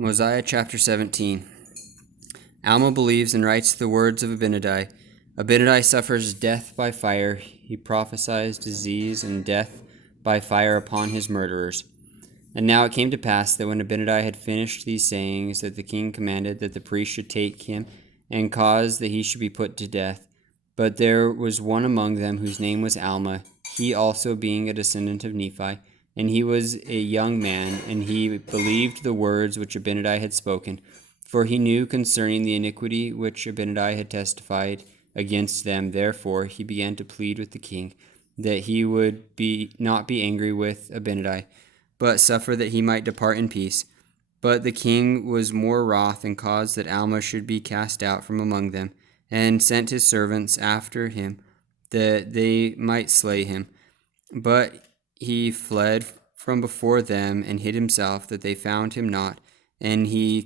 Mosiah chapter 17. Alma believes and writes the words of Abinadi. Abinadi suffers death by fire. He prophesies disease and death by fire upon his murderers. And now it came to pass that when Abinadi had finished these sayings, that the king commanded that the priest should take him and cause that he should be put to death. But there was one among them whose name was Alma, he also being a descendant of Nephi. And he was a young man, and he believed the words which Abinadi had spoken. For he knew concerning the iniquity which Abinadi had testified against them. Therefore he began to plead with the king, that he would not be angry with Abinadi, but suffer that he might depart in peace. But the king was more wroth, and caused that Alma should be cast out from among them, and sent his servants after him, that they might slay him. But he fled from before them, and hid himself, that they found him not. And he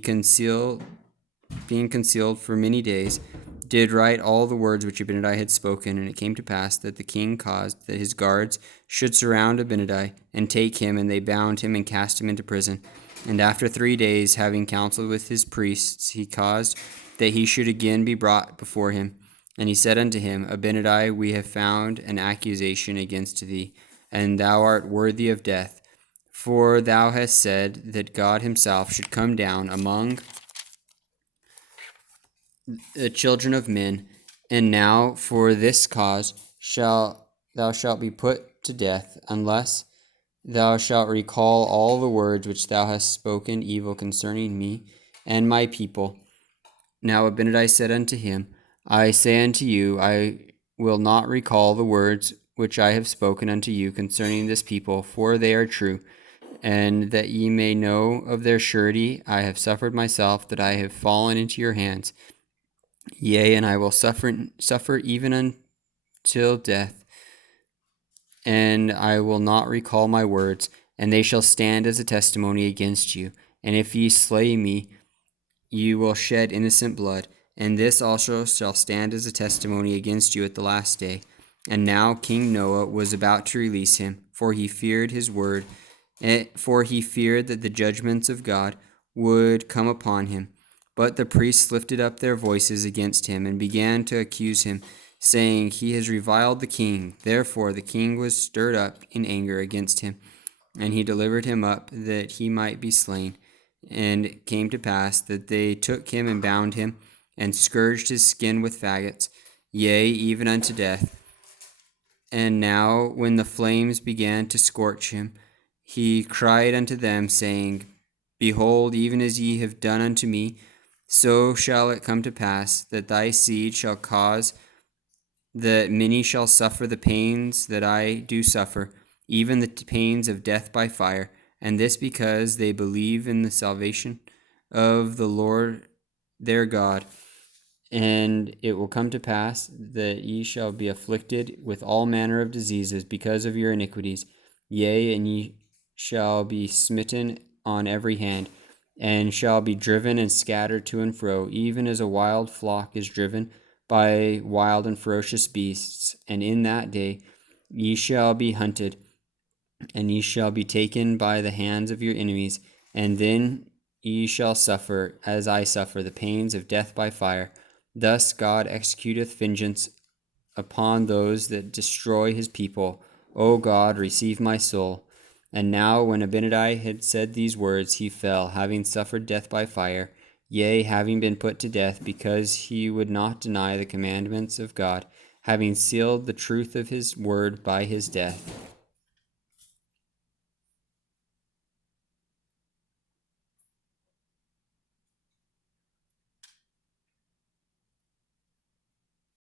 being concealed for many days, did write all the words which Abinadi had spoken. And it came to pass that the king caused that his guards should surround Abinadi, and take him, and they bound him, and cast him into prison. And after 3 days, having counseled with his priests, he caused that he should again be brought before him. And he said unto him, Abinadi, we have found an accusation against thee, and thou art worthy of death. For thou hast said that God himself should come down among the children of men, and now for this cause thou shalt be put to death, unless thou shalt recall all the words which thou hast spoken evil concerning me and my people. Now Abinadi said unto him, I say unto you, I will not recall the words which I have spoken unto you concerning this people, for they are true. And that ye may know of their surety, I have suffered myself, that I have fallen into your hands. Yea, and I will suffer even until death, and I will not recall my words, and they shall stand as a testimony against you. And if ye slay me, you will shed innocent blood, and this also shall stand as a testimony against you at the last day. And now King Noah was about to release him, for he feared his word, for he feared that the judgments of God would come upon him. But the priests lifted up their voices against him, and began to accuse him, saying, He has reviled the king. Therefore the king was stirred up in anger against him, and he delivered him up that he might be slain. And it came to pass that they took him and bound him, and scourged his skin with faggots, yea, even unto death. And now when the flames began to scorch him, he cried unto them, saying, Behold, even as ye have done unto me, so shall it come to pass that thy seed shall cause that many shall suffer the pains that I do suffer, even the pains of death by fire. And this because they believe in the salvation of the Lord their God. And it will come to pass that ye shall be afflicted with all manner of diseases because of your iniquities. Yea, and ye shall be smitten on every hand, and shall be driven and scattered to and fro, even as a wild flock is driven by wild and ferocious beasts. And in that day ye shall be hunted, and ye shall be taken by the hands of your enemies, and then ye shall suffer, as I suffer, the pains of death by fire. Thus God executeth vengeance upon those that destroy his people. O God, receive my soul. And now when Abinadi had said these words, he fell, having suffered death by fire, yea, having been put to death, because he would not deny the commandments of God, having sealed the truth of his word by his death.